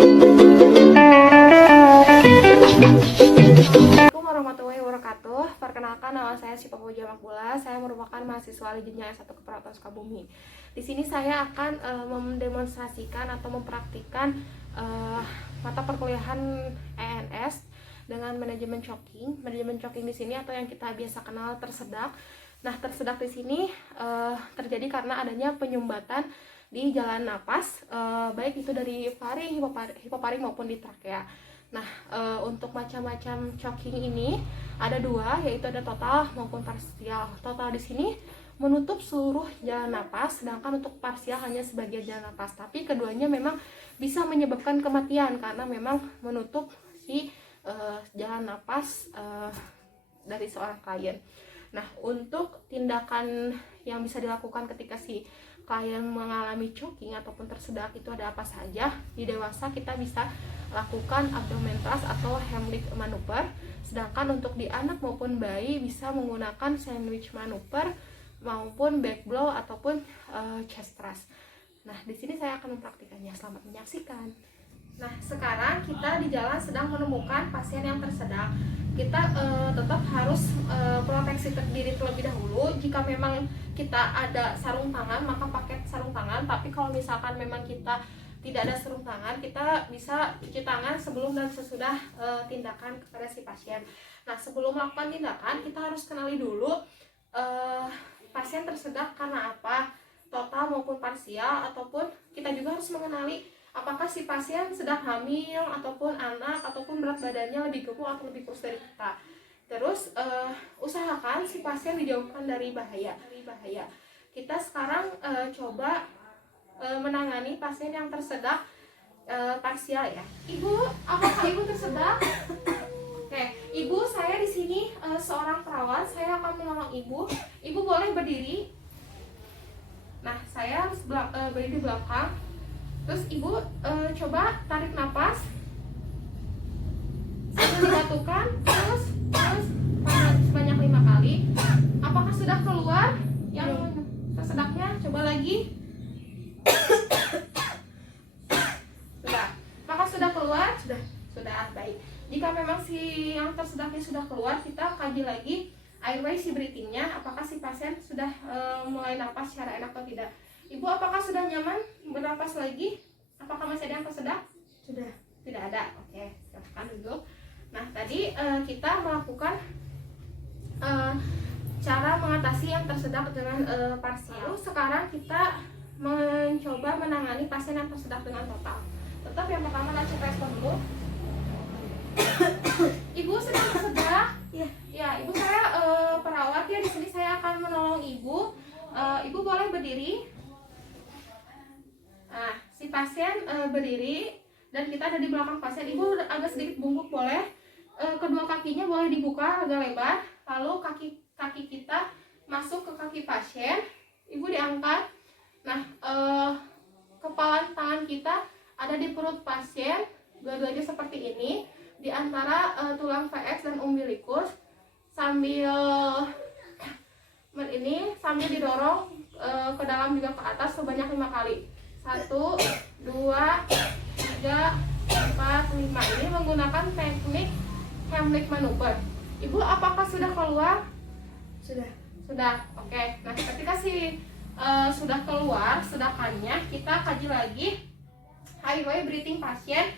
Assalamualaikum warahmatullahi wabarakatuh. Perkenalkan, nama saya Syifa Fauzia Makbula. Saya merupakan mahasiswa jenjang S1 Keperawatan Sukabumi. Di sini saya akan mendemonstrasikan atau mempraktikkan mata perkuliahan ENS dengan manajemen choking. Manajemen choking di sini atau yang kita biasa kenal tersedak. Nah, tersedak di sini terjadi karena adanya penyumbatan di jalan napas, baik itu dari faring, hipoparing maupun di trakea. Nah, untuk macam-macam choking ini ada dua, yaitu ada total maupun parsial. Total di sini menutup seluruh jalan napas, sedangkan untuk parsial hanya sebagian jalan napas. Tapi keduanya memang bisa menyebabkan kematian karena memang menutup si jalan napas dari seorang klien. Nah, untuk tindakan yang bisa dilakukan ketika si klien mengalami choking ataupun tersedak itu ada apa saja? Di dewasa kita bisa lakukan abdomen thrust atau Heimlich maneuver, sedangkan untuk di anak maupun bayi bisa menggunakan sandwich maneuver maupun back blow ataupun chest thrust. Nah, di sini saya akan mempraktikannya. Selamat menyaksikan. Nah, sekarang kita di jalan sedang menemukan pasien yang tersedak. Kita tetap harus proteksi diri terlebih dahulu. Jika memang kita ada sarung tangan, maka pakai sarung tangan. Tapi kalau misalkan memang kita tidak ada sarung tangan, kita bisa cuci tangan sebelum dan sesudah tindakan kepada si pasien. Nah, sebelum melakukan tindakan, kita harus kenali dulu pasien tersedak karena apa, total maupun parsial, ataupun kita juga harus mengenali apakah si pasien sedang hamil ataupun anak ataupun berat badannya lebih gemuk atau lebih kurus dari kita. Terus usahakan si pasien dijauhkan dari bahaya. Kita sekarang coba menangani pasien yang tersedak parsial ya. Ibu, apakah ibu tersedak? Oke, ibu, saya di sini seorang perawat. Saya akan menolong ibu. Ibu boleh berdiri. Nah, saya berdiri di belakang. Terus ibu coba tarik napas sambil disatukan, terus sebanyak 5 kali. Apakah sudah keluar yang tersedaknya? Coba lagi. Sudah. Apakah sudah keluar? Sudah. Baik. Jika memang si yang tersedaknya sudah keluar, kita kaji lagi airway si breathingnya. Apakah si pasien sudah mulai napas secara enak atau tidak? Ibu, apakah sudah nyaman bernapas lagi? Apakah masih ada yang tersedak? Sudah. Tidak ada. Oke, silakan duduk. Nah, tadi kita melakukan cara mengatasi yang tersedak dengan parsial. Sekarang kita mencoba menangani pasien yang tersedak dengan total. Tetap yang pertama kita cek respon dulu. Ibu sedang tersedak? Ya, ibu, saya perawat ya, di sini saya akan menolong ibu. Ibu boleh berdiri. Nah, si pasien berdiri dan kita ada di belakang pasien. Ibu agak sedikit bungkuk boleh. Kedua kakinya boleh dibuka agak lebar. Lalu kaki kita masuk ke kaki pasien. Ibu diangkat. Nah, kepala tangan kita ada di perut pasien. Dua-duanya seperti ini. Di antara tulang VX dan umbilikus. Sambil didorong ke dalam juga ke atas sebanyak 5 kali. 1, 2, 3, 4, 5. Ini menggunakan teknik Heimlich maneuver. Ibu, apakah sudah keluar? Sudah. Oke. Nah, ketika sudah keluar sedakannya, kita kaji lagi airway breathing pasien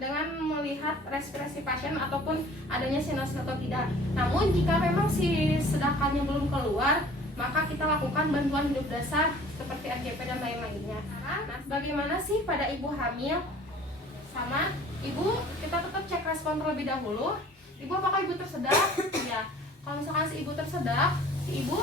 dengan melihat respirasi pasien ataupun adanya sinus atau tidak. Namun jika memang si sedakannya belum keluar, maka kita lakukan bantuan hidup dasar seperti RGP dan lain-lainnya. Nah, bagaimana sih pada ibu hamil? Sama, ibu kita tetap cek respon terlebih dahulu. Ibu, apakah ibu tersedak? Ya, kalau misalkan si ibu tersedak, si ibu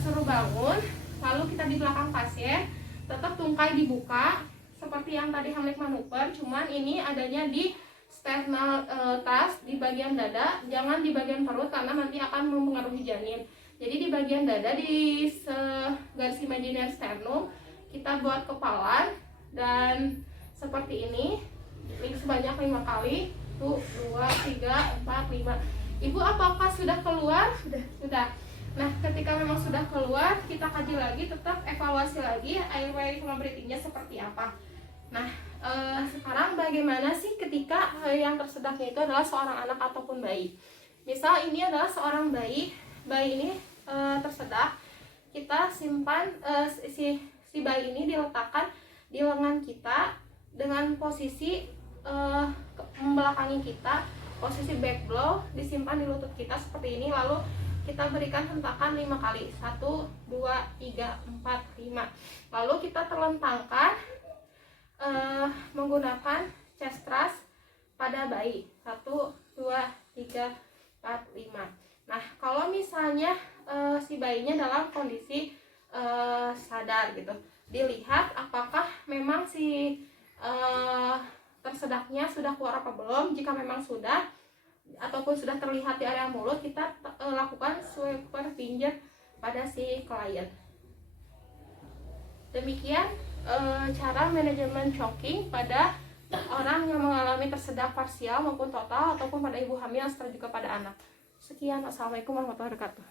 suruh bangun, lalu kita di belakang pasien, tetap tungkai dibuka seperti yang tadi Heimlich maneuver, cuman ini adanya di sternal thrust di bagian dada, jangan di bagian perut karena nanti akan mempengaruhi janin. Jadi di bagian dada di garis imaginer sternum kita buat kepalan dan seperti ini sebanyak 5 kali. 1, 2, 3, 4, 5. Ibu, apakah sudah keluar? Sudah. Nah, ketika memang sudah keluar, kita kaji lagi, tetap evaluasi lagi airway sama breathingnya seperti apa. Nah, sekarang bagaimana sih ketika yang tersedaknya itu adalah seorang anak ataupun bayi? Misal ini adalah seorang bayi, bayi ini tersedak, kita simpan si bayi ini diletakkan di lengan kita dengan posisi membelakangi kita, posisi back blow disimpan di lutut kita seperti ini, lalu kita berikan hentakan 5 kali, 1, 2, 3, 4, 5. Lalu kita terlentangkan menggunakan chest thrust pada bayi, 1, 2, 3, 4, 5. Nah, kalau misalnya si bayinya dalam kondisi sadar gitu, dilihat apakah memang si tersedaknya sudah keluar apa belum. Jika memang sudah ataupun sudah terlihat di area mulut, kita lakukan sweeper finger pada si klien. Demikian cara manajemen choking pada orang yang mengalami tersedak parsial maupun total, ataupun pada ibu hamil serta juga pada anak. Sekian, assalamualaikum warahmatullahi wabarakatuh.